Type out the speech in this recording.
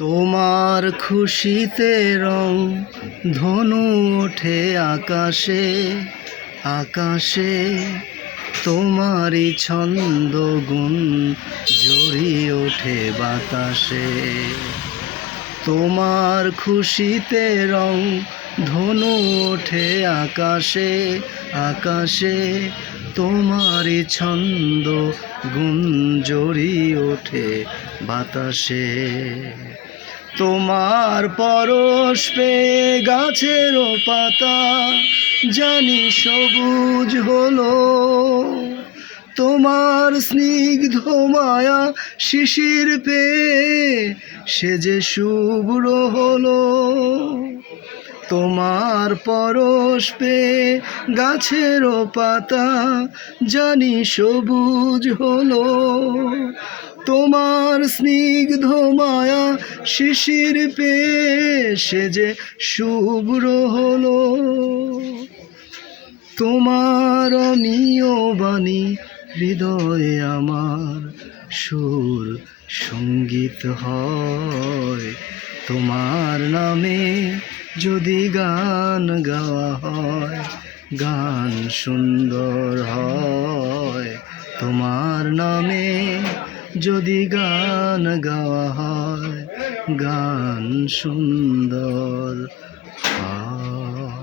তোমার খুশিতে রং ধনু ওঠে আকাশে আকাশে, তোমারই ছন্দ গুণ জড়িয়ে ওঠে বাতাসে। তোমার খুশিতে রং ধনু ওঠে আকাশে আকাশে, তোমারই ছন্দ গুণ জড়িয়ে ওঠে বাতাসে। তোমার পরশ পেয়ে গাছেরও পাতা জানি সবুজ হলো, তোমার স্নিগ্ধ মায়া শিশির পেয়ে সে যে শুভ্র হলো। তোমার পরশ পেয়ে গাছেরও পাতা জানি সবুজ হলো, তোমার স্নিগ্ধ মায়া শিশির পেয়ে সে যে শুভ্র হলো। তোমার অমীয় বাণী হৃদয়ে আমার সুর সঙ্গীত হয়, তোমার নামে যদি গান গাওয়া হয় গান সুন্দর হয়। তোমার নামে যদি গান গাওয়া হয় গান সুন্দর হয়।